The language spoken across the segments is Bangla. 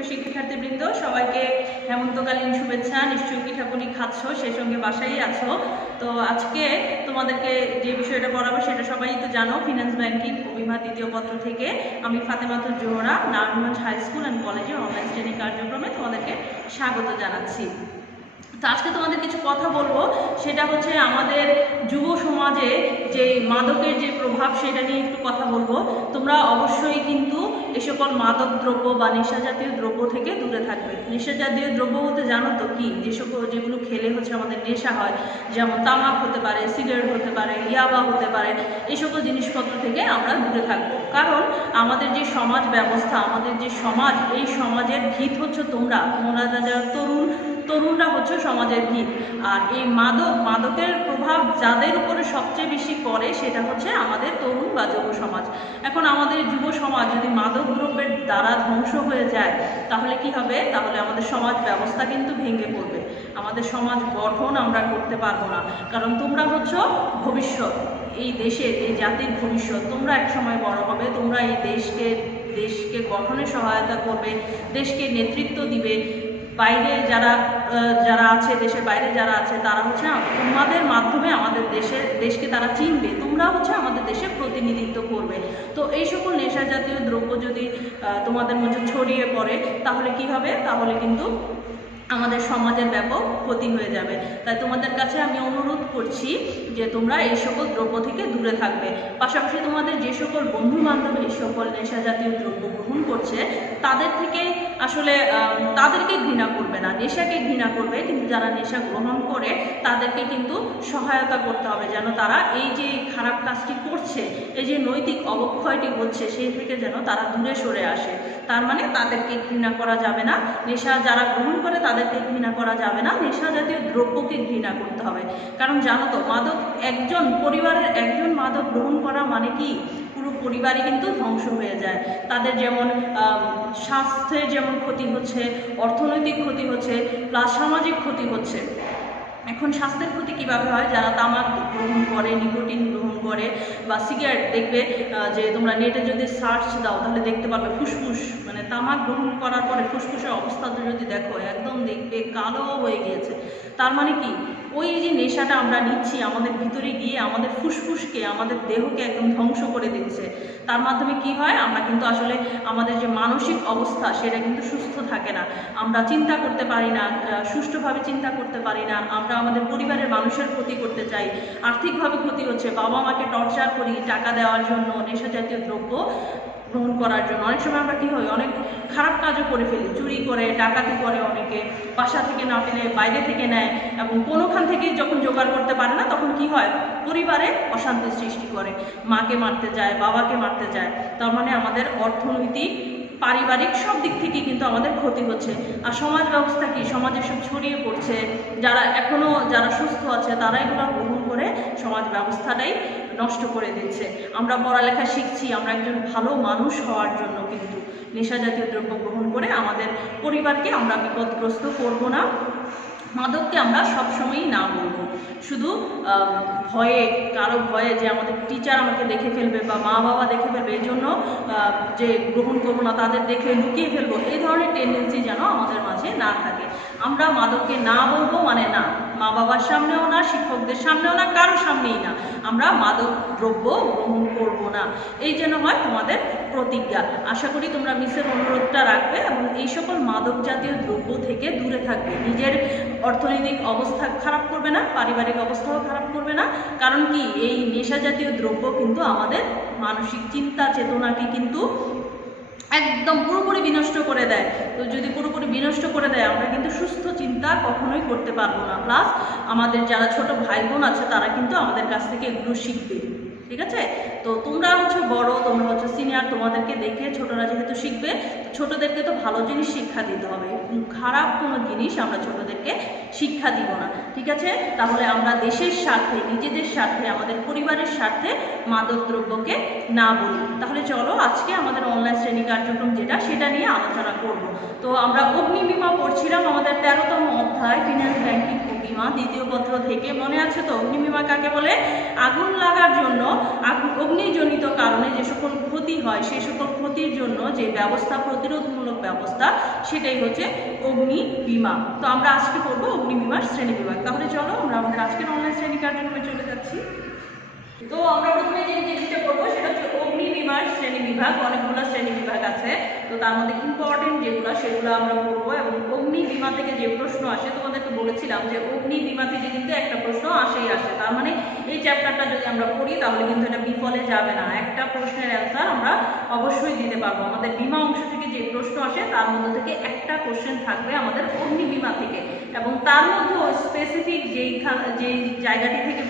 সুপ্রিয় শিক্ষার্থীবৃন্দ, সবাইকে হেমন্তকালীন শুভেচ্ছা। নিশ্চয়ই পিঠাপুলি খাচ্ছ, সেই সঙ্গে বাসায় আছো। তো আজকে তোমাদেরকে যে বিষয়টা পড়াবো সেটা সবাই তো জানো, ফিনান্স ব্যাংকিং অভিমা দ্বিতীয় পত্র থেকে। আমি Fatematul Zohra, Narayanganj high school and কলেজে অনলাইন শ্রেণী কার্যক্রমে তোমাদেরকে স্বাগত জানাচ্ছি। তো আজকে তোমাদের কিছু কথা বলবো, সেটা হচ্ছে আমাদের যুব সমাজে যে মাদকের যে প্রভাব সেটা নিয়ে একটু কথা বলবো। তোমরা অবশ্যই কিন্তু এ সকল মাদক দ্রব্য বা নেশা জাতীয় দ্রব্য থেকে দূরে থাকবে। নেশা জাতীয় দ্রব্য বলতে জানো তো কি, যেগুলো খেলে হচ্ছে আমাদের নেশা হয়, যেমন তামাক হতে পারে, সিগারেট হতে পারে, ইয়াবা হতে পারে, এই সকল জিনিসপত্র থেকে আমরা দূরে থাকবো। কারণ আমাদের যে সমাজ ব্যবস্থা, আমাদের যে সমাজ, এই সমাজের ভিত হচ্ছে তোমরা যারা তরুণরা হচ্ছে সমাজের ভিত। আর এই মাদকের প্রভাব যাদের উপরে সবচেয়ে বেশি পড়ে সেটা হচ্ছে আমাদের তরুণ বা যুব সমাজ। এখন আমাদের যুব সমাজ যদি মাদক দ্রব্যের দ্বারা ধ্বংস হয়ে যায় তাহলে কি হবে? তাহলে আমাদের সমাজ ব্যবস্থা কিন্তু ভেঙে পড়বে, আমাদের সমাজ গঠন আমরা করতে পারবো না। কারণ তোমরা হচ্ছে ভবিষ্যৎ, এই দেশের, এই জাতির ভবিষ্যৎ। তোমরা এক সময় বড় হবে, তোমরা এই দেশকে গঠনে সহায়তা করবে, দেশকে নেতৃত্ব দিবে। বাইরে যারা আছে, দেশের বাইরে যারা আছে, তারা হচ্ছে তোমাদের মাধ্যমে আমাদের দেশকে তারা চিনবে, তোমরা হচ্ছে আমাদের দেশে প্রতিনিধিত্ব করবে। তো এই সকল নেশা জাতীয় দ্রব্য যদি তোমাদের মধ্যে ছড়িয়ে পড়ে তাহলে কি হবে? তাহলে কিন্তু আমাদের সমাজের ব্যাপক ক্ষতি হয়ে যাবে। তাই তোমাদের কাছে আমি অনুরোধ করছি যে তোমরা এই সকল দ্রব্য থেকে দূরে থাকবে। পাশাপাশি তোমাদের যে সকল বন্ধু বান্ধব এই সকল নেশা জাতীয় দ্রব্য গ্রহণ করছে তাদের থেকে আসলে তাদেরকে ঘৃণা করবে না, নেশাকে ঘৃণা করবে, কিন্তু যারা নেশা গ্রহণ করে তাদেরকে কিন্তু সহায়তা করতে হবে, যেন তারা এই যে খারাপ কাজটি করছে, এই যে নৈতিক অবক্ষয়টি হচ্ছে, সেই থেকে যেন তারা দূরে সরে আসে। তার মানে তাদেরকে ঘৃণা করা যাবে না, নেশা যারা গ্রহণ করে তাদেরকে ঘৃণা করা যাবে না, নেশা জাতীয় দ্রব্যকে ঘৃণা করতে হবে। কারণ জানো তো, পরিবারের একজন মাদক গ্রহণ করা মানে কি, পুরো পরিবারই কিন্তু ধ্বংস হয়ে যায়। তাদের যেমন স্বাস্থ্যের যেমন ক্ষতি হচ্ছে, অর্থনৈতিক ক্ষতি হচ্ছে, প্লাস সামাজিক ক্ষতি হচ্ছে। এখন স্বাস্থ্যের ক্ষতি কীভাবে হয়? যারা তামাক গ্রহণ করে, নিকোটিন গ্রহণ করে বা সিগারেট, দেখবে যে তোমরা নেটে যদি সার্চ দাও তাহলে দেখতে পাবে ফুসফুস, মানে তামাক গ্রহণ করার পরে ফুসফুসের অবস্থাটা যদি দেখো, একদম দেখবে কালো হয়ে গিয়েছে। তার মানে কি, ওই যে নেশাটা আমরা নিচ্ছি আমাদের ভিতরে গিয়ে আমাদের ফুসফুসকে, আমাদের দেহকে একদম ধ্বংস করে দিচ্ছে। তার মাধ্যমে কি হয়? আমরা কিন্তু আসলে আমাদের যে মানসিক অবস্থা সেটা কিন্তু সুস্থ থাকে না, আমরা চিন্তা করতে পারি না, সুষ্ঠুভাবে চিন্তা করতে পারি না, আমরা আমাদের পরিবারের মানুষের ক্ষতি করতে চাই, আর্থিকভাবে ক্ষতি হচ্ছে, বাবা মাকে টর্চার করি টাকা দেওয়ার জন্য, নেশা জাতীয় দ্রব্য গ্রহণ করার জন্য। অনেক সময় আমরা কী হয়, অনেক খারাপ কাজও করে ফেলি, চুরি করে, ডাকাতি করে, অনেকে বাসা থেকে না পেলে বাইরে থেকে নেয়, এবং কোনোখান থেকেই যখন জোগাড় করতে পারে না তখন কি হয়, পরিবারে অশান্তির সৃষ্টি করে, মাকে মারতে যায়, বাবাকে মারতে যায়। তার মানে আমাদের অর্থনৈতিক, পারিবারিক সব দিক থেকে কিন্তু আমাদের ক্ষতি হচ্ছে। আর সমাজ ব্যবস্থা কি, সমাজে সব ছড়িয়ে পড়ছে, যারা সুস্থ আছে তারা এগুলো গ্রহণ করে সমাজ ব্যবস্থাটাই নষ্ট করে দিচ্ছে। আমরা পড়ালেখা শিখছি আমরা একজন ভালো মানুষ হওয়ার জন্য, কিন্তু নেশা জাতীয় দ্রব্য গ্রহণ করে আমাদের পরিবারকে আমরা বিপদগ্রস্ত করব না। মাদককে আমরা সবসময়ই না বলবো, শুধু কারো ভয়ে যে আমাদের টিচার আমাকে দেখে ফেলবে বা মা বাবা দেখে ফেলবে, এই জন্য যে গ্রহণ করবো না, তাদের দেখে লুকিয়ে ফেলবো, এই ধরনের টেন্ডেন্সি যেন আমাদের মাঝে না থাকে। আমরা মাদককে না বলবো মানে না, মা বাবার সামনেও না, শিক্ষকদের সামনেও না, কারো সামনেই না, আমরা মাদক দ্রব্য গ্রহণ করব না। এই যেন হয় তোমাদের প্রতিজ্ঞা। আশা করি তোমরা মিসের অনুরোধটা রাখবে এবং এই সকল মাদক জাতীয় দ্রব্য থেকে দূরে থাকবে। নিজের অর্থনৈতিক অবস্থা খারাপ করবে না, পারিবারিক অবস্থাও খারাপ করবে না। কারণ কি, এই নেশা জাতীয় দ্রব্য কিন্তু আমাদের মানসিক চিন্তা চেতনাকে কিন্তু একদম পুরোপুরি বিনষ্ট করে দেয়। তো যদি পুরোপুরি বিনষ্ট করে দেয় আমরা কিন্তু সুস্থ চিন্তা কখনোই করতে পারবো না। প্লাস আমাদের যারা ছোট ভাই বোন আছে তারা কিন্তু আমাদের কাছ থেকে এগুলো শিখবে, ঠিক আছে? তো তোমরা হচ্ছে বড়, তোমরা হচ্ছে সিনিয়র, তোমাদেরকে দেখে ছোটরা যেহেতু শিখবে, ছোটদেরকে তো ভালো জিনিস শিক্ষা দিতে হবে, খারাপ কোনো জিনিস আমরা ছোটদেরকে শিক্ষা দিব না, ঠিক আছে? তাহলে আমরা দেশের স্বার্থে, নিজেদের স্বার্থে, আমাদের পরিবারের স্বার্থে মাদক দ্রব্যকে না বলি। তাহলে চলো আজকে আমাদের অনলাইন শ্রেণী কার্যক্রম যেটা, সেটা নিয়ে আলোচনা করব। তো আমরা অগ্নিবীমা পড়ছিলাম, আমাদের 13তম অধ্যায় ফিনান্স ব্যাংকিং বীমা দ্বিতীয় পত্র থেকে। মনে আছে তো অগ্নি বীমা কাকে বলে? আগুন লাগার জন্য অগ্নিজনিত কারণে যে সকল ক্ষতি হয় সেই সকল ক্ষতির জন্য যে ব্যবস্থা, প্রতিরোধমূলক ব্যবস্থা, সেটাই হচ্ছে অগ্নি বীমা। তো আমরা আজকে পড়বো অগ্নি বীমার শ্রেণী বিভাগ। তাহলে চলো আমরা আমাদের আজকের অনলাইন শ্রেণী কার্যক্রমে চলে যাচ্ছি। তো আমরা প্রথমে যে জিনিসটা করবো সেটা হচ্ছে অগ্নি বীমার শ্রেণী বিভাগ। অনেকগুলো শ্রেণী বিভাগ আছে, তো তার মধ্যে ইম্পর্টেন্ট যেগুলো সেগুলো আমরা পড়বো। এবং অগ্নি বীমা থেকে যে প্রশ্ন আসে, তোমাদেরকে বলেছিলাম যে অগ্নি বীমা থেকে কিন্তু একটা প্রশ্ন আসে। তার মানে এই চ্যাপ্টারটা যদি আমরা পড়ি তাহলে কিন্তু এটা বিফলে যাবে না, একটা প্রশ্নের অ্যান্সার আমরা অবশ্যই দিতে পারবো। আমাদের বীমা অংশ থেকে যে প্রশ্ন আসে তার মধ্যে থেকে একটা কোশ্চেন থাকবে আমাদের অগ্নি বীমা থেকে, এবং তার মধ্যেও স্পেসিফিক যেই জায়গাটি থেকে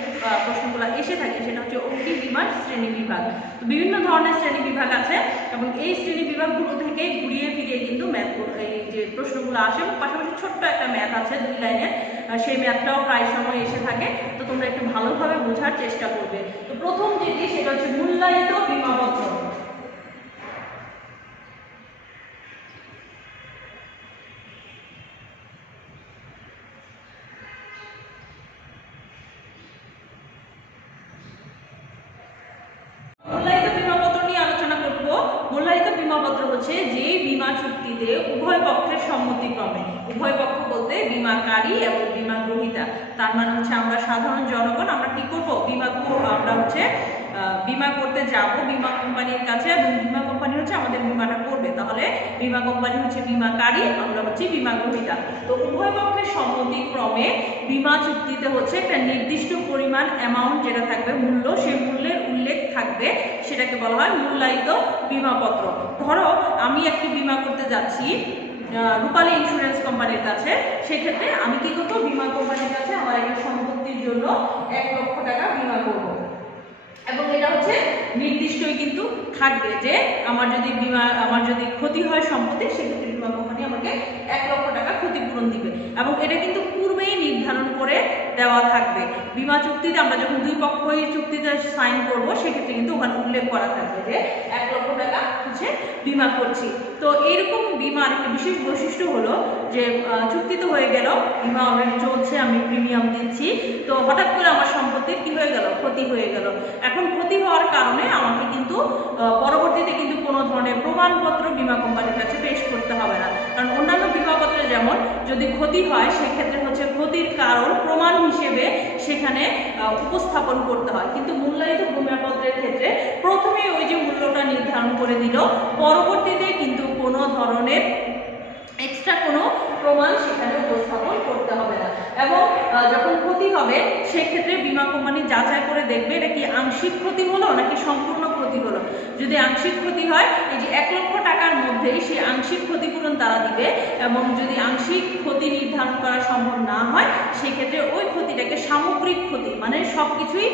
প্রশ্নগুলো এসে থাকে সেটা হচ্ছে অগ্নি বীমার শ্রেণী বিভাগ। বিভিন্ন ধরনের শ্রেণী বিভাগ আছে এবং এই শ্রেণী বিভাগগুলো থেকে ঘুরিয়ে ফিরিয়ে কিন্তু এই যে প্রশ্নগুলো আসে, এবং পাশাপাশি ছোট্ট একটা ম্যাথ আছে 2 লাইনের, সেই ম্যাথটাও প্রায় সময় এসে থাকে। তো তোমরা একটু ভালোভাবে বোঝার চেষ্টা করবে। তো প্রথম যেটি সেটা হচ্ছে মূল্যায়িত বীমাপত্র। মূল্যায়িত বীমাপত্র নিয়ে আলোচনা করব। মূল্যায়িত বীমাপত্র হচ্ছে যে বীমা চুক্তিতে উভয় পক্ষের সম্মতিক্রমে, উভয় পক্ষ বলতে বীমাকারী এবং বীমা গ্রহীতা, তার মানে হচ্ছে আমরা সাধারণ জনগণ, আমরা কি করব, আমরা হচ্ছে বীমা করতে যাব বীমা কোম্পানির কাছে, এবং বীমা কোম্পানি হচ্ছে আমাদের বীমাটা করবে। তাহলে বীমা কোম্পানি হচ্ছে বীমাকারী, আমরা হচ্ছে বীমা গ্রহীতা। তো উভয় পক্ষের সম্মতিক্রমে বীমা চুক্তিতে হচ্ছে একটা নির্দিষ্ট পরিমাণ অ্যামাউন্ট যেটা থাকবে, মূল্য, সেই মূল্যের উল্লেখ থাকবে, সেটাকে বলা হয় মূল্যায়িত বীমাপত্র। ধরো আমি একটি বীমা করতে যাচ্ছি রূপালী ইন্স্যুরেন্স কোম্পানির কাছে, সেক্ষেত্রে আমি কি করবো, বীমা কোম্পানির কাছে আমার একটা সম্পত্তির জন্য 1 লক্ষ টাকা বীমা করব, এবং এটা হচ্ছে নির্দিষ্টই কিন্তু থাকবে যে আমার যদি ক্ষতি হয় সম্পত্তি, সেক্ষেত্রে বীমা কোম্পানি আমাকে 1 লক্ষ টাকা ক্ষতিপূরণ দিবে, এবং এটা কিন্তু পূর্বেই নির্ধারণ করে দেওয়া থাকবে। বীমা চুক্তিতে আমরা যখন 2 পক্ষই চুক্তিতে সাইন করব, সেক্ষেত্রে কিন্তু ওখানে উল্লেখ করা থাকবে যে 1 লক্ষ টাকা হচ্ছে বীমা করছি। তো এইরকম বীমার একটা বিশেষ বৈশিষ্ট্য হলো যে চুক্তি তো হয়ে গেল, বীমা অলরেডি চলছে, আমি প্রিমিয়াম দিচ্ছি, তো হঠাৎ করে আমার সম্পত্তির কি হয়ে গেল, ক্ষতি হয়ে গেল। এখন ক্ষতি হওয়ার কারণে আমাকে কিন্তু পরবর্তীতে কিন্তু কোনো ধরনের প্রমাণপত্র বীমা কোম্পানির কাছে পেশ করতে হবে না। কারণ অন্যান্য বীমাপত্রে যেমন যদি ক্ষতি হয় সেক্ষেত্রে হচ্ছে ক্ষতির কারণ প্রমাণ হিসেবে সেখানে উপস্থাপন করতে হয়, কিন্তু মূল্যায়িত বীমাপত্রের ক্ষেত্রে প্রথমে ওই যে মূল্যটা নির্ধারণ করে দিল, পরবর্তীতে কিন্তু কোনো ধরনের এক্সট্রা কোনো প্রমাণ সেখানে উপস্থাপন করতে হবে না। এবং যখন ক্ষতি হবে সেক্ষেত্রে বীমা কোম্পানি যাচাই করে দেখবে এটা কি আংশিক ক্ষতি হলো নাকি সম্পূর্ণ ক্ষতি হলো। যদি আংশিক ক্ষতি হয়, এই যে 1 লক্ষ টাকার মধ্যেই সেই আংশিক ক্ষতিপূরণ তারা দিবে, এবং যদি আংশিক ক্ষতি নির্ধারণ করা সম্ভব না হয় সেক্ষেত্রে ওই ক্ষতিটাকে সামগ্রিক ক্ষতি, মানে সব কিছুই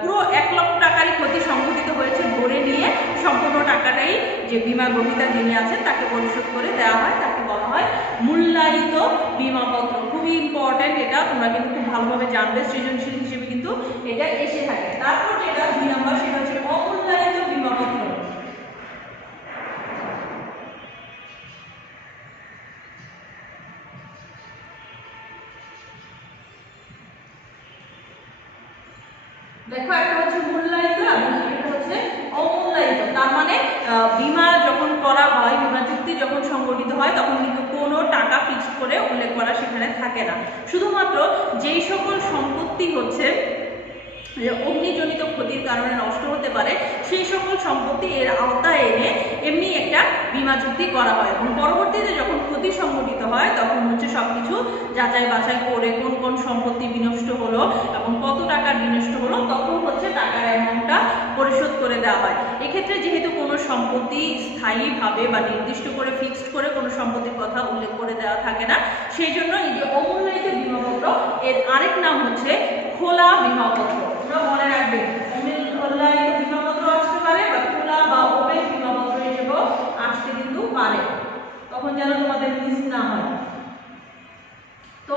পুরো 1 লক্ষ টাকারই ক্ষতি সংঘটিত হয়েছে ধরে নিয়ে সম্পূর্ণ টাকাটাই যে বীমা গ্রহীতা যিনি আছেন তাকে পরিশোধ করে দেওয়া হয়, তাকে বলা হয় মূল্যায়িত বীমাপত্র। খুবই ইম্পর্টেন্ট, এটা তোমরা কিন্তু খুব ভালোভাবে জানবে, সৃজনশীল হিসেবে কিন্তু এটা এসে থাকে। তারপর যেটা 2 নম্বর, সেটা হচ্ছে অমূল্যায়িত বীমাপত্র। দেখো একটা হচ্ছে মূল্যায়িত এবং এটা হচ্ছে অমূল্যায়িত। তার মানে বীমা যখন করা হয়, বীমা চুক্তি যখন সংগঠিত হয়, তখন কিন্তু কোনো টাকা ফিক্সড করে উল্লেখ করা সেখানে থাকে না। শুধুমাত্র যেই সকল সম্পত্তি হচ্ছে অগ্নিজনিত ক্ষতির কারণে নষ্ট হতে পারে সেই সকল সম্পত্তি এর আওতায় এনে এমনি একটা বীমা চুক্তি করা হয়, এবং পরবর্তীতে যখন ক্ষতি সংঘটিত হয় তখন হচ্ছে সবকিছু যাচাই বাছাই করে কোন কোন সম্পত্তি বিনষ্ট হলো এবং কত টাকা বিনষ্ট হলো, তখন হচ্ছে টাকার অ্যামাউন্টটা পরিশোধ করে দেওয়া হয়। এক্ষেত্রে যেহেতু কোনো সম্পত্তি স্থায়ীভাবে বা নির্দিষ্ট করে ফিক্সড করে কোনো সম্পত্তির কথা উল্লেখ করে দেওয়া থাকে না, সেই জন্য এই যে অমূল্যায়িত বীমাপত্র, এর আরেক নাম হচ্ছে খোলা বীমাপত্র। মনে রাখবেন, অমূল্যায়িত বীমাপত্র আসতে পারে বা খোলা বা ওপেন বীমাপত্র হিসেবেও আসতে কিন্তু পারে, তখন যেন তোমাদের মিস না হয়। তো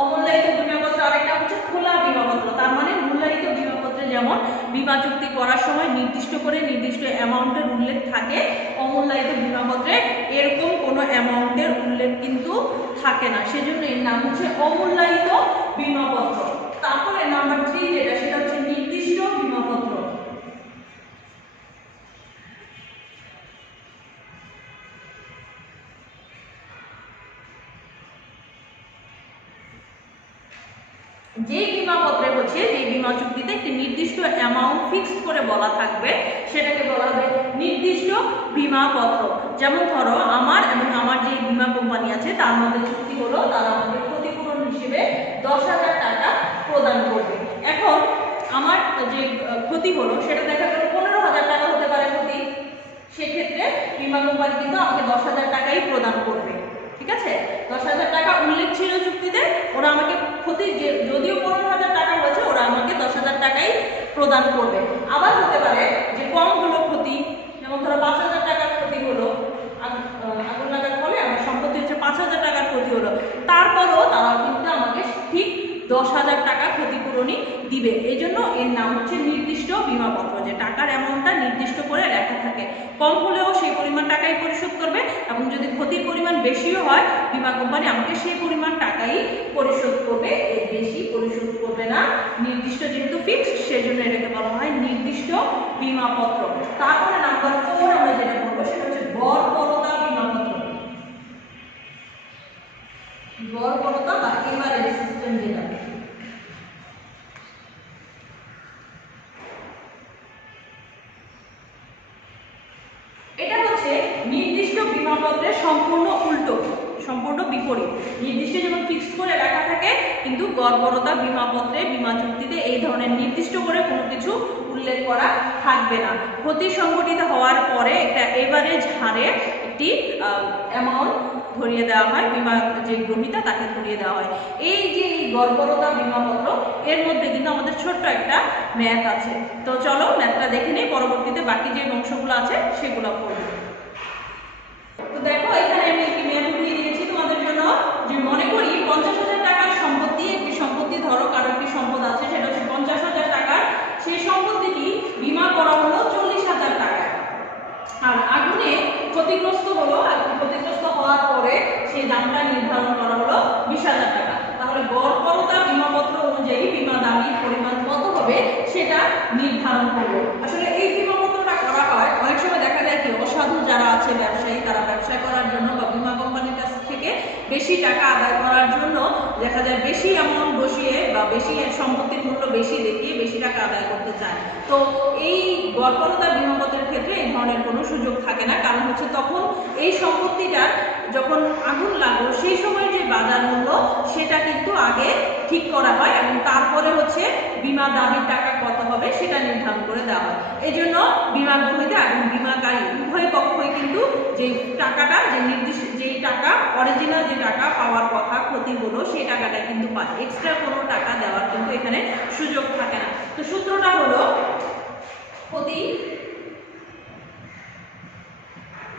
অমূল্যায়িত বীমাপত্র আরেকটা হচ্ছে খোলা বীমাপত্র। তার মানে মূল্যায়িত বীমাপত্রে যেমন বীমা চুক্তি করার সময় নির্দিষ্ট করে নির্দিষ্ট অ্যামাউন্টের উল্লেখ থাকে, অমূল্যায়িত বীমাপত্রে এরকম কোনো অ্যামাউন্টের উল্লেখ কিন্তু থাকে না, সেজন্য এর নাম হচ্ছে অমূল্যায়িত বীমাপত্র। তারপরে নাম্বার 3 যেটা সেটা হচ্ছে নির্দিষ্ট বীমাপত্র। যে বীমাপত্রে হচ্ছে যে বীমা চুক্তিতে একটি নির্দিষ্ট অ্যামাউন্ট ফিক্সড করে বলা থাকবে সেটাকে বলা হবে নির্দিষ্ট বীমাপত্র। যেমন ধরো আমার এবং আমার যে বীমা কোম্পানি আছে তার মধ্যে চুক্তি হলো তারা আমাকে ক্ষতিপূরণ হিসেবে 10,000 টাকা প্রদান করবে। এখন আমার যে ক্ষতি হলো সেটা দেখা গেল 15,000 টাকা হতে পারে ক্ষতি, সেক্ষেত্রে বীমা কোম্পানি কিন্তু আমাকে 10,000 টাকাই প্রদান করবে। ঠিক আছে, 10,000 টাকা উল্লেখ ছিল চুক্তিতে, ওরা আমাকে ক্ষতি যদিও 15,000 টাকা হয়েছে ওরা আমাকে 10,000 টাকাই প্রদান করবে। আবার হতে পারে যে কম হলো ক্ষতি, যেমন ধরো 5,000 টাকার ক্ষতি হলো, আগুন লাগার ফলে আমার সম্পত্তি হচ্ছে 5,000 টাকার ক্ষতি হলো, তারপরও তারা কিন্তু আমাকে ঠিক 10,000 টাকা ক্ষতিপূরণই দিবে। এই জন্য এর নাম হচ্ছে নির্দিষ্ট বীমাপত্র, যে টাকার অ্যামাউন্টটা নির্দিষ্ট করে লেখা থাকে। কম হলেও সেই পরিমাণ টাকাই পরিশোধ করবে এবং যদি ক্ষতির পরিমাণ বেশিও হয় বীমা কোম্পানি আমাকে সেই পরিমাণ টাকাই পরিশোধ করবে, এর বেশি পরিশোধ করবে না। নির্দিষ্ট যেহেতু ফিক্সড সেজন্য এটাকে বলা হয় নির্দিষ্ট বীমাপত্র। তারপরে নাম্বার 4 আমরা যেটা বলবো সেটা হচ্ছে গড়পরতা বীমাপত্র। গড়পরতা বা এমআরএস সিস্টেম যেটা, এটা হচ্ছে নির্দিষ্ট বীমাপত্রের সম্পূর্ণ উল্টো, সম্পূর্ণ বিপরীত। নির্দিষ্ট যেমন ফিক্সড করে লেখা থাকে, কিন্তু গড়পরতা বীমাপত্রে বীমা চুক্তিতে এই ধরনের নির্দিষ্ট করে কোনো কিছু উল্লেখ করা থাকবে না। ক্ষতি সংঘটিত হওয়ার পরে একটা এভারেজ হারে একটি অ্যামাউন্ট ধরিয়ে দেওয়া হয়, বীমা যে গ্রহীতা তাকে ধরিয়ে দেওয়া হয়। এই যে গড়পরতা বীমাপত্র এর মধ্যে কিন্তু আমাদের ছোট্ট একটা ম্যাথ আছে, তো চলো ম্যাথটা দেখে নিই, পরবর্তীতে বাকি যে অংশগুলো আছে সেগুলো পড়ব। তো দেখো এখানে আমি একটি ম্যাথ উঠিয়ে দিয়েছি তোমাদের জন্য, যে মনে করি 50,000 টাকার সম্পত্তি, একটি সম্পত্তি ধরো কারো একটি সম্পদ আছে সেটা হচ্ছে 50,000 টাকার, সেই সম্পত্তিটি বীমা করা হলো 40,000 টাকা, আর আগুনে ক্ষতিগ্রস্ত হলো, ক্ষতিগ্রস্ত হওয়ার পরে সেই দামটা নির্ধারণ করা হলো 20,000 টাকা। তাহলে গড়পরতা বীমাপত্র অনুযায়ী বীমা দাবির পরিমাণ কত হবে সেটা নির্ধারণ করবো। আসলে এই বীমাপত্রটা করা হয় অনেক সময় দেখা যায় কি অসাধু যারা আছে ব্যবসায়ী, তারা ব্যবসা করার জন্য বা বীমা কোম্পানির কাছ থেকে বেশি টাকা আদায় করার জন্য দেখা যায় বেশি অ্যামাউন্ট বসিয়ে বা বেশি সম্পত্তির মূল্য বেশি দেখিয়ে বেশি টাকা আদায় করতে চায়। তো এই গড়পরতা বীমাপত্রের ক্ষেত্রে এই ধরনের কোনো সুযোগ থাকে না, কারণ হচ্ছে তখন এই সম্পত্তিটা যখন আগুন লাগলো সেই সময় যে বাজার মূল্য সেটা কিন্তু আগে ঠিক করা হয় এবং তারপরে হচ্ছে বীমা দাবির টাকা কত হবে সেটা নির্ধারণ করে দেওয়া হয়। এই জন্য বীমা গ্রহীতা এবং বীমাকারী উভয় পক্ষই কিন্তু যে টাকাটা, যে নির্দিষ্ট যেই টাকা অরিজিনাল যে টাকা পাওয়ার কথা ক্ষতি হলো সেই টাকাটা কিন্তু পায়, এক্সট্রা কোনো টাকা দেওয়ার কিন্তু এখানে সুযোগ থাকে না। তো সূত্রটা হলো ক্ষতি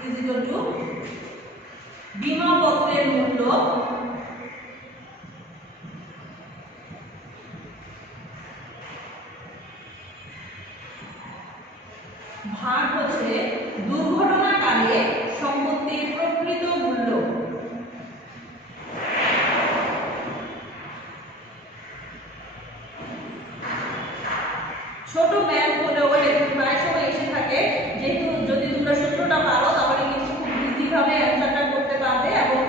ইজ ইকুয়াল টু বীমাপত্রের মূল্য ভাগ হচ্ছে দুর্ঘটনাকালে সম্পত্তির প্রকৃত মূল্য। ছোট ম্যাথ হলেও প্রায় সময় এসে থাকে, যেহেতু যদি তোমরা সূত্রটা পারো তাহলে কিন্তু খুব ইজিভাবে অ্যান্সারটা করতে পারবে এবং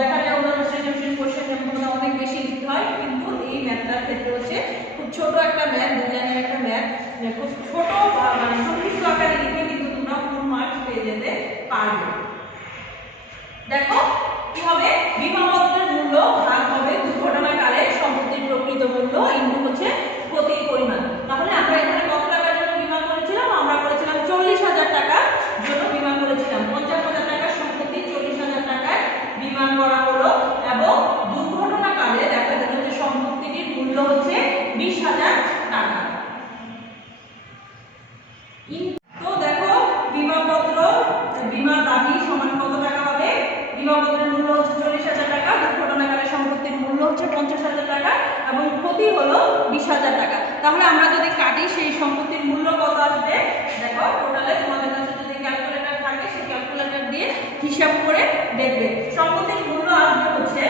দেখা যায় অন্যান্য সৃজনশীল কোশ্চেন যেমন অনেক বেশি লিখতে হয়, কিন্তু এই ম্যাথটার ক্ষেত্রে হচ্ছে খুব ছোট একটা ম্যাথ, বিজ্ঞানের একটা ম্যাথ, খুব ছোট মানে সংক্ষিপ্ত আকারে লিখে কিন্তু তোমরা ফুল মার্কস পেয়ে যেতে পারবে। দেখো কি হবে, বীমাপত্রের মূল্য ভাগ হবে দুর্ঘটনাকালে সম্পত্তির প্রকৃত মূল্য ইনটু হচ্ছে ক্ষতির পরিমাণ। তাহলে আমরা এখানে কত টাকার জন্য বীমা করেছিলাম? আমরা করেছিলাম 40,000 টাকার জন্য বীমা করেছিলাম। 50,000 টাকার সম্পত্তি 40,000 টাকায় বীমা করা হলো এবং দুর্ঘটনাকালে দেখা গেল যে সম্পত্তিটির মূল্য হচ্ছে 20,000 টাকা। তো দেখো বীমাপত্র বীমা দাবি সমান কত টাকা হবে? বীমাপত্রের মূল্য হচ্ছে 40,000 টাকা, দুর্ঘটনাকালে সম্পত্তির মূল্য হচ্ছে 50,000 টাকা এবং ক্ষতি হলো 20,000 টাকা। তাহলে আমরা যদি কাটি সেই সম্পত্তির মূল্য কত আসবে? দেখো টোটালে তোমাদের কাছে যদি ক্যালকুলেটর থাকে সেই ক্যালকুলেটর দিয়ে হিসাব করে দেখবে। সম্পত্তির মূল্য আসবে হচ্ছে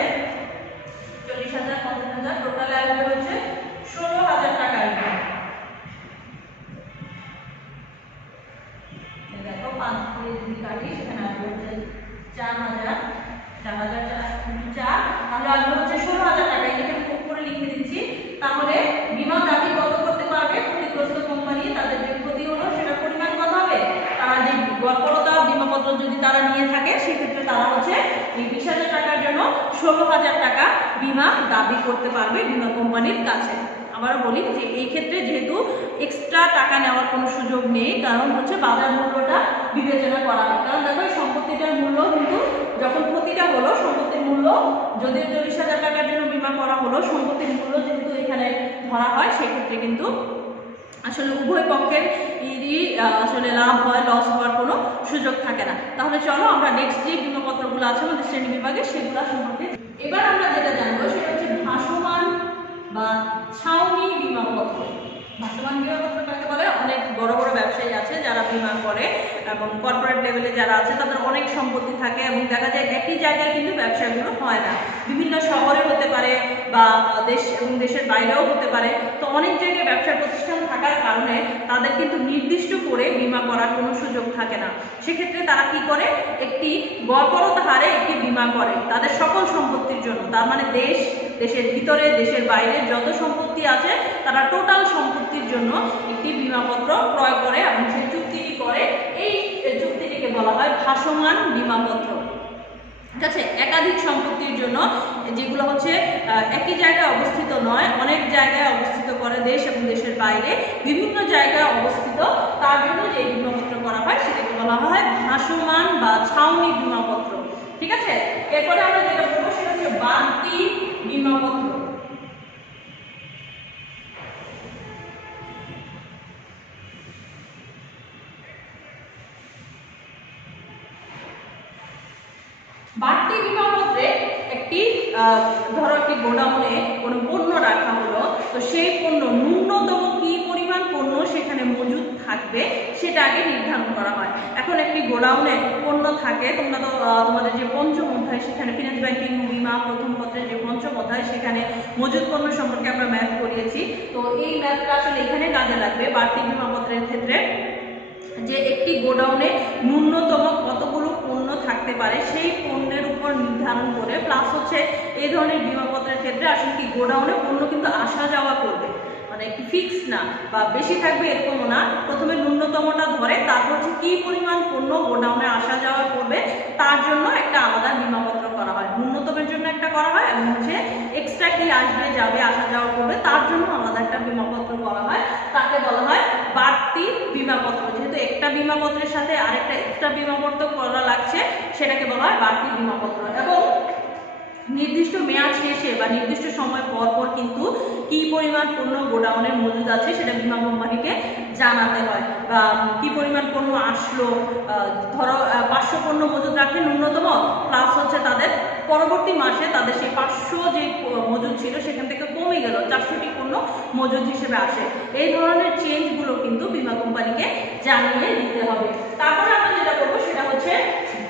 40,000, 50,000 তারা হচ্ছে এই 20,000 টাকার জন্য 16,000 টাকা বিমা দাবি করতে পারবে বিমা কোম্পানির কাছে। আবারও বলি যে এই ক্ষেত্রে যেহেতু এক্সট্রা টাকা নেওয়ার কোনো সুযোগ নেই, কারণ হচ্ছে বাজার মূল্যটা বিবেচনা করা হয়। কারণ দেখো এই সম্পত্তিটার মূল্য কিন্তু যখন ক্ষতিটা হলো, সম্পত্তির মূল্য যদিও 40,000 টাকার জন্য বিমা করা হলো, সম্পত্তির মূল্য যেহেতু এখানে ধরা হয়, সেক্ষেত্রে কিন্তু আসলে উভয় পক্ষের আসলে লাভ হয়, লস হওয়ার কোনো সুযোগ থাকে না। তাহলে চলো আমরা নেক্সট যে বিমাপত্রগুলো আছে আমাদের শ্রেণী বিভাগে সেগুলো সম্পর্কে এবার আমরা যেটা জানবো সেটা হচ্ছে ভাসমান বা ছাউনি বিমাপত্র। ভাসমান বিমাপত্র কাকে বলে? অনেক বড় বড় ব্যবসায়ী আছে যারা বিমা করে এবং কর্পোরেট লেভেলে যারা আছে তাদের অনেক সম্পত্তি থাকে এবং দেখা যায় একই জায়গায় কিন্তু ব্যবসাগুলো হয় না, বিভিন্ন শহরে হতে পারে বা দেশ এবং দেশের বাইরেও হতে পারে। তো অনেক জায়গায় ব্যবসা প্রতিষ্ঠান থাকার কারণে তাদের কিন্তু নির্দিষ্ট করে বিমা করার কোনো সুযোগ থাকে না। সেক্ষেত্রে তারা কি করে, একটি গড়পড়তা হারে একটি বিমা করে তাদের সকল সম্পত্তির জন্য। তার মানে দেশের ভিতরে দেশের বাইরে যত সম্পত্তি আছে তারা টোটাল সম্পত্তির জন্য একটি বিমাপত্র ক্রয় করে এবং সেই চুক্তিটি করে। এই চুক্তিটিকে বলা হয় ভাসমান বিমাপত্র। ঠিক আছে, একাধিক সম্পত্তির জন্য, যেগুলো হচ্ছে একই জায়গায় অবস্থিত নয়, অনেক জায়গায় অবস্থিত করে, দেশ এবং দেশের বাইরে বিভিন্ন জায়গায় অবস্থিত, তার জন্য যে বিমাপত্র করা হয় সেটাকে বলা হয় ভাসমান বা ছাউনি বিমাপত্র। ঠিক আছে, এরপরে আমরা যেটা বলবো সেটা হচ্ছে বাড়তি বিমাপত্র। বাড়তি বিমাপত্রে একটি ধরো একটি গোডাউনে কোনো পণ্য রাখা হলো, তো সেই পণ্য ন্যূনতম কি পরিমাণ পণ্য সেখানে মজুদ থাকবে সেটা আগে নির্ধারণ করা হয়। এখন একটি গোডাউনে পণ্য থাকে, তোমরা তো তোমাদের যে পঞ্চম অধ্যায় সেখানে ফিনান্স ব্যাংকিং বিমা প্রথম পত্রের যে পঞ্চম অধ্যায় সেখানে মজুদ পণ্য সম্পর্কে আমরা ম্যাথ করিয়েছি। তো এই ম্যাথটা আসলে এখানে কাজে লাগবে বাড়তি বিমাপত্রের ক্ষেত্রে, যে একটি গোডাউনে ন্যূনতম কতগুলো পণ্য থাকতে পারে সেই পণ্যের উপর নির্ধারণ করে, প্লাস হচ্ছে এই ধরনের বিমাপত্রের ক্ষেত্রে আসলে কি গোডাউনে পণ্য কিন্তু আসা যাওয়া করবে, মানে একটি ফিক্স না বা বেশি থাকবে এরকমও না। প্রথমে ন্যূনতমটা ধরে তারপর হচ্ছে কি পরিমাণ পণ্য গোডাউনে আসা যাওয়া করবে তার জন্য একটা আলাদা বিমাপত্র করা হয়। ন্যূনতমের জন্য একটা করা হয় এবং হচ্ছে এক্সট্রা কি আসবে যাবে আসা যাওয়া করবে তার জন্য আলাদা একটা বিমাপত্র করা হয়, তাকে বলা হয় বাড়তি বিমাপত্র। যেহেতু একটা বিমাপত্রের সাথে আরেকটা এক্সট্রা বিমাপত্র করা লাগছে সেটাকে বলা হয় বাড়তি বিমাপত্র। এবং নির্দিষ্ট মেয়াদ শেষে বা নির্দিষ্ট সময় পর পর কিন্তু কি পরিমাণ পণ্য গোডাউনে মজুদ আছে সেটা বিমা কোম্পানিকে জানাতে হয়। বা কি পরিমাণ পণ্য আসলো, ধরো 500 পণ্য মজুদ রাখে ন্যূনতম, প্লাস হচ্ছে তাদের পরবর্তী মাসে তাদের সেই 500 যে মজুদ ছিল সেখান থেকে কমে গেল, 400টি পণ্য মজুদ হিসেবে আসে। এই ধরনের চেঞ্জগুলো কিন্তু বিমা কোম্পানিকে জানিয়ে দিতে হবে। তারপরে আমরা যেটা করবো সেটা হচ্ছে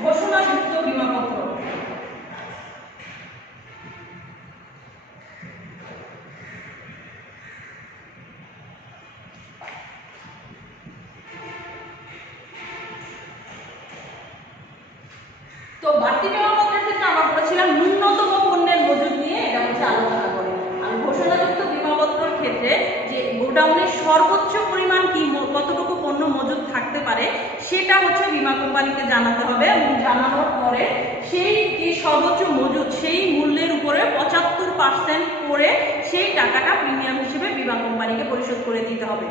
ঘোষণাযুক্ত বিমাপত্র। তো বাড়তি বিমাপত্রের ক্ষেত্রে আমরা বলেছিলাম ন্যূনতম পণ্যের মজুদ নিয়ে এটা হচ্ছে আলোচনা করে। আর ঘোষণাযুক্ত বিমাপত্রের ক্ষেত্রে যে গোডাউনের সর্বোচ্চ পরিমাণ কি কতটুকু পণ্য মজুদ থাকতে পারে সেটা হচ্ছে বিমা কোম্পানিকে জানাতে হবে এবং জানানোর পরে সেই যে সর্বোচ্চ মজুদ সেই মূল্যের উপরে 75% করে সেই টাকাটা প্রিমিয়াম হিসেবে বিমা কোম্পানিকে পরিশোধ করে দিতে হবে।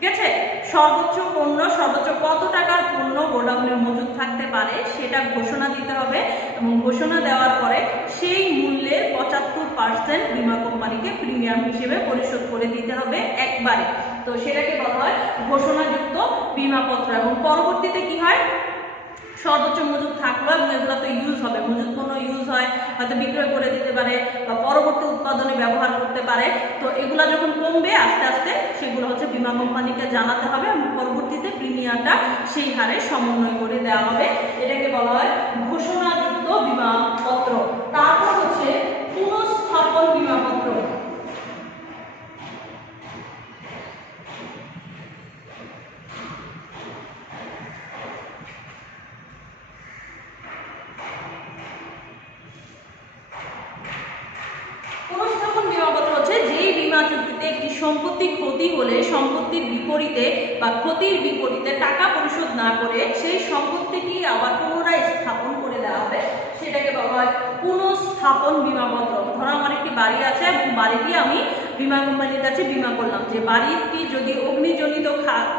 ঠিক আছে, সর্বোচ্চ পণ্য সর্বোচ্চ কত টাকার পণ্য গোডাউনে মজুদ থাকতে পারে সেটা ঘোষণা দিতে হবে এবং ঘোষণা দেওয়ার পরে সেই মূল্যের 75% বিমা কোম্পানিকে প্রিমিয়াম হিসেবে পরিশোধ করে দিতে হবে একবারে। তো সেটাকে বলা হয় ঘোষণাযুক্ত বিমাপত্র। এবং পরবর্তীতে কি হয়, সর্বোচ্চ মজুদ থাকলো এবং এগুলো তো ইউজ হবে, মজুদ পণ্য ইউজ হয়, হয়তো বিক্রয় করে দিতে পারে বা পরবর্তী উৎপাদনে ব্যবহার করতে পারে। তো এগুলো যখন কমবে আস্তে আস্তে সেগুলো হচ্ছে বিমা কোম্পানিকে জানাতে হবে এবং পরবর্তীতে প্রিমিয়ামটা সেই হারে সমন্বয় করে দেওয়া হবে। এটাকে বলা হয় ঘোষণাযুক্ত বিমাপত্র। তারপর হচ্ছে পুনঃস্থাপন বিমাপত্র। পুনঃস্থাপন বিমাপত্র হচ্ছে যেই বিমা বিমা চুক্তিতে একটি সম্পত্তি ক্ষতি হলে সম্পত্তির বিপরীতে বা ক্ষতির বিপরীতে টাকা পরিশোধ না করে সেই সম্পত্তিটি আবার পুনরায় স্থাপন করে দেওয়া হবে, সেটাকে বলা হয় পুনঃস্থাপন বিমাপত্র। ধরো আমার একটি বাড়ি আছে এবং বাড়িটি আমি বিমা কোম্পানির কাছে বিমা করলাম যে বাড়িটি যদি অগ্নিজনিত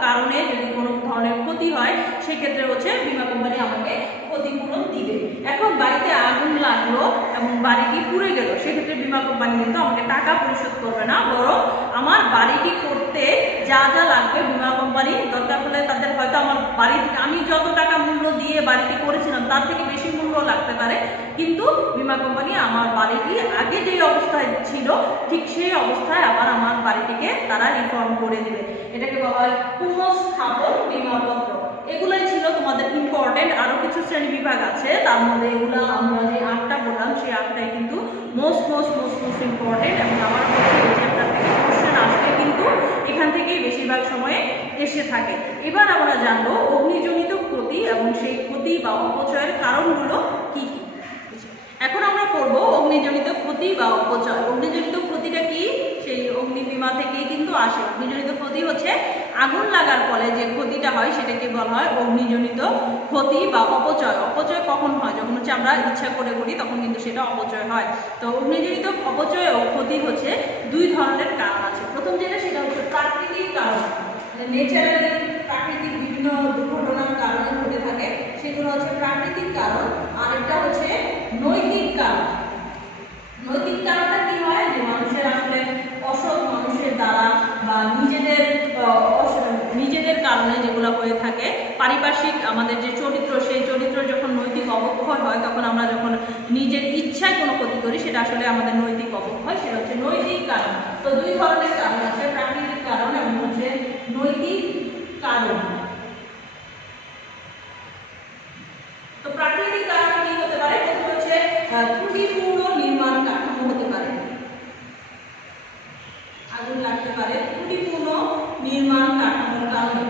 কারণে যদি কোনো ধরনের ক্ষতি হয় সেক্ষেত্রে হচ্ছে বিমা কোম্পানি আমাকে ক্ষতিপূরণ দিবে। এখন বাড়িতে আগুন লাগলো এবং বাড়িটি পুড়ে গেল, সেক্ষেত্রে বিমা কোম্পানি কিন্তু আমাকে টাকা পরিশোধ করবে না, বরং আমার বাড়িটি করতে যা যা লাগবে বিমা কোম্পানি দরকার হলে তাদের হয়তো আমার বাড়িটি আমি যত টাকা মূল্য দিয়ে বাড়িটি করেছিলাম তার থেকে বেশি মূল্য লাগতে পারে, কিন্তু বিমা কোম্পানি আমার বাড়িটি আগে যে অবস্থায় ছিল ঠিক সেই অবস্থায় আবার আমার বাড়িটিকে তারা রিফর্ম করে দেবে। এটাকে বলা হয় পুনঃস্থাপন বিমাপত্র। এগুলোই ছিল তোমাদের ইম্পর্টেন্ট। আরো কিছু শ্রেণী বিভাগ আছে, তার মধ্যে এগুলো আমরা যে 8টা বললাম সেই 8টাই কিন্তু মোস্ট ইম্পর্টেন্ট এবং আমার কাছে এই চ্যাপ্টার থেকে কোশ্চেন আসলে কিন্তু এখান থেকেই বেশিরভাগ সময়ে এসে থাকে। এবার আমরা জানবো অগ্নিজনিত ক্ষতি এবং সেই ক্ষতি বা অপচয়ের কারণগুলো কি কি। এখন আমরা পড়ব অগ্নিজনিত ক্ষতি বা অপচয়। অগ্নিজনিত ক্ষতিটা কি? সেই অগ্নি বীমা থেকেই কিন্তু আসে। অগ্নিজনিত ক্ষতি হচ্ছে আগুন লাগার ফলে যে ক্ষতিটা হয় সেটাকে বলা হয় অগ্নিজনিত ক্ষতি বা অপচয়। অপচয় কখন হয়? যখন হচ্ছে আমরা ইচ্ছা করে করি তখন কিন্তু সেটা অপচয় হয়। তো অগ্নিজনিত অপচয় ও ক্ষতি হচ্ছে দুই ধরনের কারণ আছে। প্রথম যেটা সেটা হচ্ছে প্রাকৃতিক কারণ, নেচারালি প্রাকৃতিক বিভিন্ন দুর্ঘটনার কারণে ঘটে থাকে, সেগুলো হচ্ছে প্রাকৃতিক কারণ। আর এটা হচ্ছে নৈতিক কারণ। নৈতিক কারণটা কি হয়? যে মানুষের আসলে অসৎ মানুষের দ্বারা বা নিজেদের কারণে যেগুলো হয়ে থাকে, পারিপার্শ্বিক আমাদের যে চরিত্র সেই চরিত্র যখন নৈতিক অবক্ষয় হয় তখন আমরা যখন নিজের ইচ্ছায় কোনো ক্ষতি করি সেটা আসলে আমাদের নৈতিক অবক্ষয়, সেটা হচ্ছে নৈতিক কারণ। তো দুই ধরনের কারণ আছে, প্রাকৃতিক কারণ এবং হচ্ছে নৈতিক কারণ। তো প্রাকৃতিক কারণ কি হতে পারে? প্রথম হচ্ছে ত্রুটিপূর্ণ নির্মাণ কাঠামো হতে পারে, আগুন লাগতে পারে ত্রুটিপূর্ণ নির্মাণ কাঠামোর কারণে।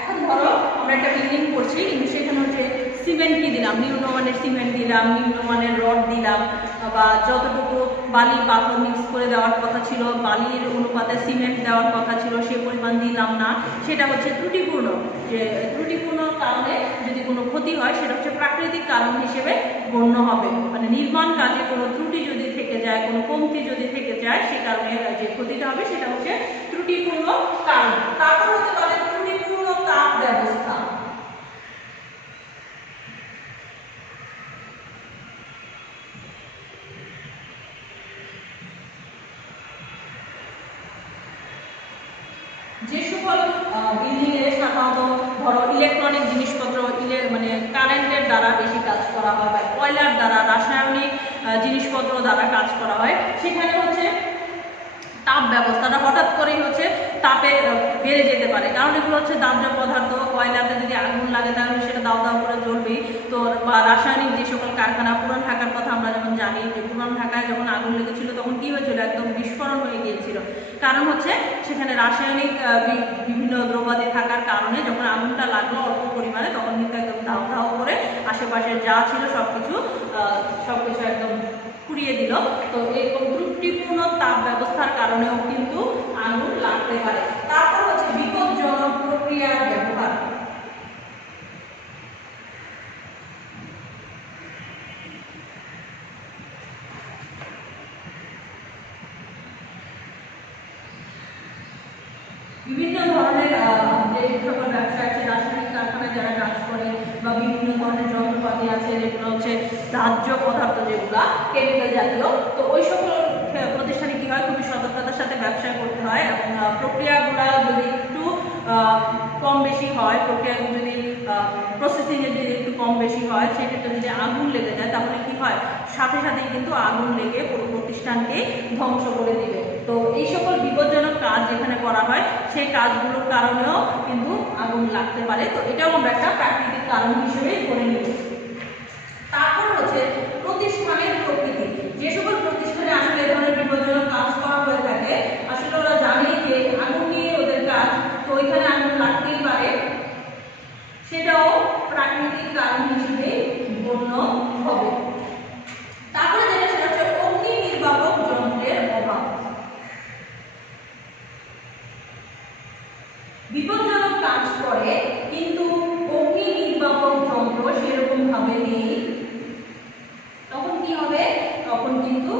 এখন ধরো আমরা একটা বিল্ডিং করছি কিন্তু সেখানে হচ্ছে সিমেন্ট কি দিলাম, নিম্নমানের সিমেন্ট দিলাম, নিম্নমানের রড দিলাম, বা যতটুকু বালি পাথর মিক্স করে দেওয়ার কথা ছিল, বালির অনুপাতে সিমেন্ট দেওয়ার কথা ছিল সে পরিমাণ দিলাম না, সেটা হচ্ছে ত্রুটিপূর্ণ। যে ত্রুটিপূর্ণ কারণে যদি কোনো ক্ষতি হয় সেটা হচ্ছে প্রাকৃতিক কারণ হিসেবে গণ্য হবে। মানে নির্মাণ কাজে কোনো ত্রুটি যদি থেকে যায়, কোনো কমতি যদি থেকে যায়, সে কারণে যে ক্ষতিটা হবে সেটা হচ্ছে ত্রুটিপূর্ণ কারণ। তারপর হতে পারে ত্রুটিপূর্ণ তাপ ব্যবস্থা। যে সকল বিল্ডিং এ সাধারণত ধরো ইলেকট্রনিক জিনিসপত্র মানে কারেন্টের দ্বারা বেশি কাজ করা হয় বা কয়লার দ্বারা, রাসায়নিক জিনিসপত্র দ্বারা কাজ করা হয়, সেখানে হচ্ছে তাপ ব্যবস্থাটা হঠাৎ করেই হচ্ছে তাপে বেড়ে যেতে পারে, কারণ এগুলো হচ্ছে দাহ্য পদার্থ। কয়লাতে যদি আগুন লাগে তাহলে সেটা দাও দাও করে জ্বলবেই। তো বা রাসায়নিক যে সকল কারখানা, পুরান ঢাকার কথা আমরা যখন জানি যে পুরান ঢাকায় যখন আগুন লেগেছিল তখন কি হয়েছিল? একদম বিস্ফোরণ হয়ে গিয়েছিল। কারণ হচ্ছে সেখানে রাসায়নিক বিভিন্ন দ্রব্যাদি থাকার কারণে যখন আগুনটা লাগলো অল্প পরিমাণে তখন কিন্তু একদম দাও দাও করে আশেপাশে যা ছিল সবকিছু একদম পুড়িয়ে দিল। তো এরকম ত্রুটিপূর্ণ তাপ ব্যবস্থার কারণেও কিন্তু আগুন লাগতে পারে। তারপর হচ্ছে বিপজ্জনক প্রক্রিয়ার ব্যবহার। বিভিন্ন ধরনের যে সকল ব্যবসা আছে, রাসায়নিক কারখানায় যারা কাজ করে বা বিভিন্ন ধরনের যন্ত্রপাতি আছে যেগুলো হচ্ছে দাহ্য পদার্থ, যেগুলা কেমিক্যাল জাতীয়, তো ওই সকল প্রতিষ্ঠানে কি হয়? খুবই সতর্কতার সাথে ব্যবসা করতে হয় এবং প্রক্রিয়াগুলো যদি একটু কম বেশি হয়, প্রক্রিয়াগুলো যদি প্রসেসিংয়ে যদি একটু কম বেশি হয়, সেক্ষেত্রে যদি আগুন লেগে যায় তাহলে কি হয়? সাথে সাথেই কিন্তু আগুন লেগে পুরো প্রতিষ্ঠানকে ধ্বংস করে দিবে। তো এই সকল বিপজ্জনক কাজ যেখানে করা হয় সেই কাজগুলোর কারণেও কিন্তু আগুন লাগতে পারে। তো এটাও আমরা একটা প্রাকৃতিক কারণ হিসেবে ধরে নিই। তারপর হচ্ছে প্রতিষ্ঠানের প্রকৃতি। যে সকল প্রতিষ্ঠানে আসলে এ ধরনের বিপজ্জনক কাজ করা হয়ে থাকে আসলে ওরা হবে, তখন কিন্তু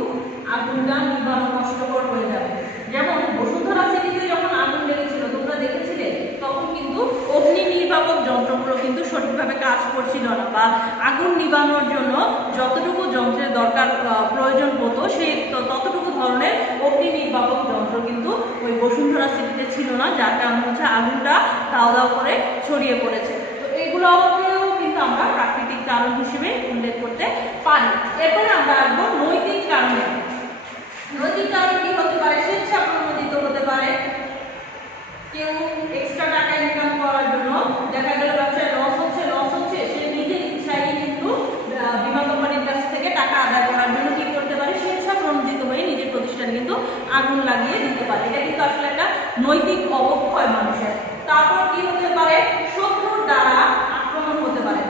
আগুনটা নিভানো কষ্টকর হয়ে যাবে। যেমন বসুন্ধরা সিটিতে যখন আগুন লেগেছিল তোমরা দেখেছিলে, তখন কিন্তু অগ্নি নির্বাপক যন্ত্রগুলো কিন্তু সঠিকভাবে কাজ করছিল না, বা আগুন নিভানোর জন্য যতটুকু যন্ত্রের দরকার প্রয়োজন হতো সেই ততটুকু ধরনের অগ্নি নির্বাপক যন্ত্র কিন্তু ওই বসুন্ধরা সিটিতে ছিল না, যার কারণে হচ্ছে আগুনটা দাও দাও করে ছড়িয়ে পড়েছে। তো এইগুলোকেও কিন্তু আমরা প্রাকৃতিক কারণ হিসেবে উল্লেখ করতে পারি। এরপরে আমরা আসবো নৈতিক কারণে। নৈতিক কারণ কি হতে পারে? স্বেচ্ছাপ্রণোদিত হতে পারে। কেউ এক্সট্রা টাকা ইনকাম করার জন্য দেখা গেল ব্যবসায় লস হচ্ছে, সে নিজের ইচ্ছায় কিন্তু বীমা কোম্পানির কাছ থেকে টাকা আদায় করার জন্য কি করতে পারে? স্বেচ্ছাপ্রণোদিত হয়ে নিজের প্রতিষ্ঠানে কিন্তু আগুন লাগিয়ে দিতে পারে। এটা কিন্তু আসলে একটা নৈতিক অবক্ষয় মানুষের। তারপর কি হতে পারে? শত্রুর দ্বারা আক্রমণ হতে পারে।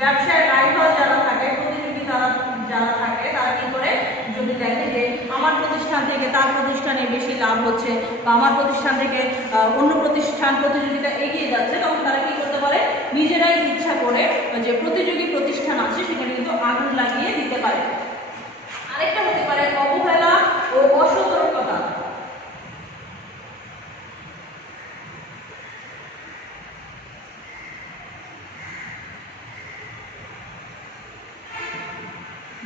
ব্যবসায় রাইভাল যারা থাকে, প্রতিযোগী যারা থাকে, তারা কি করে? যদি দেখে যে আমার প্রতিষ্ঠান থেকে তার প্রতিষ্ঠানে বেশি লাভ হচ্ছে, বা আমার প্রতিষ্ঠান থেকে অন্য প্রতিষ্ঠান প্রতিযোগিতা এগিয়ে যাচ্ছে, তখন তারা কি করতে পারে? নিজেরাই ইচ্ছা করে যে প্রতিযোগী প্রতিষ্ঠান আছে সেখানে কিন্তু আগুন লাগিয়ে দিতে পারে। আরেকটা হতে পারে অবহেলা ও অসতর্কতা।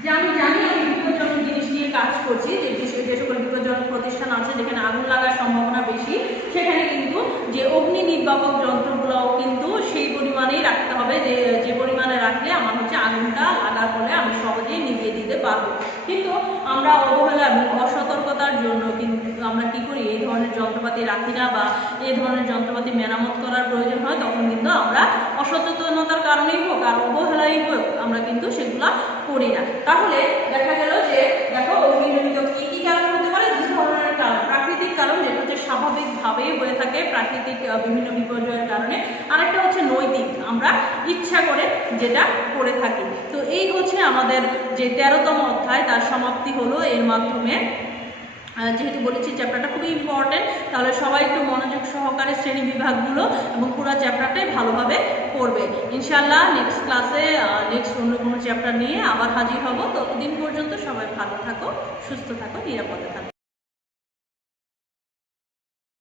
যে আমি জানি আমি বিপজ্জনক জিনিস নিয়ে কাজ করছি, যে সকল বিপজ্জনক প্রতিষ্ঠান আছে যেখানে আগুন লাগার সম্ভাবনা বেশি, সেখানে কিন্তু যে অগ্নি নির্বাপক যন্ত্রগুলোও কিন্তু সেই পরিমাণেই রাখতে হবে, যে পরিমাণে রাখলে আমার হচ্ছে আগুনটা লাগার ফলে আমি সহজেই নিভিয়ে দিতে পারবো। কিন্তু আমরা অবহেলা এবং অসতর্কতার জন্য কিন্তু আমরা কি করি? এই ধরনের যন্ত্রপাতি রাখি না, বা এই ধরনের যন্ত্রপাতি মেরামত করার প্রয়োজন হয়, তখন কিন্তু আমরা অসচেতনতার কারণেই হোক আর অবহেলাই হোক আমরা কিন্তু সেগুলা করি না। তাহলে দেখা গেল যে দেখো অগ্নিজনিত কি কি কারণ হতে পারে? দু ধরনের কারণ। প্রাকৃতিক কারণ, যেটা হচ্ছে স্বাভাবিকভাবেই হয়ে থাকে প্রাকৃতিক বিভিন্ন বিপর্যয়ের কারণে। আরেকটা হচ্ছে নৈতিক, আমরা ইচ্ছা করে যেটা করে থাকি। তো এই হচ্ছে আমাদের যে 13তম অধ্যায়, তার সমাপ্তি হলো এর মাধ্যমে। যেহেতু বলেছি চ্যাপ্টারটা খুবই ইম্পর্টেন্ট, তাহলে সবাই একটু মনোযোগ সহকারে শ্রেণী বিভাগগুলো এবং পুরো চ্যাপ্টারটাই ভালোভাবে পড়বে। ইনশাআল্লাহ নেক্সট ক্লাসে নেক্সট অন্য কোনো চ্যাপ্টার নিয়ে আবার হাজির হব। ততদিন পর্যন্ত সবাই ভালো থাকো, সুস্থ থাকো, নিরাপদে থাকো।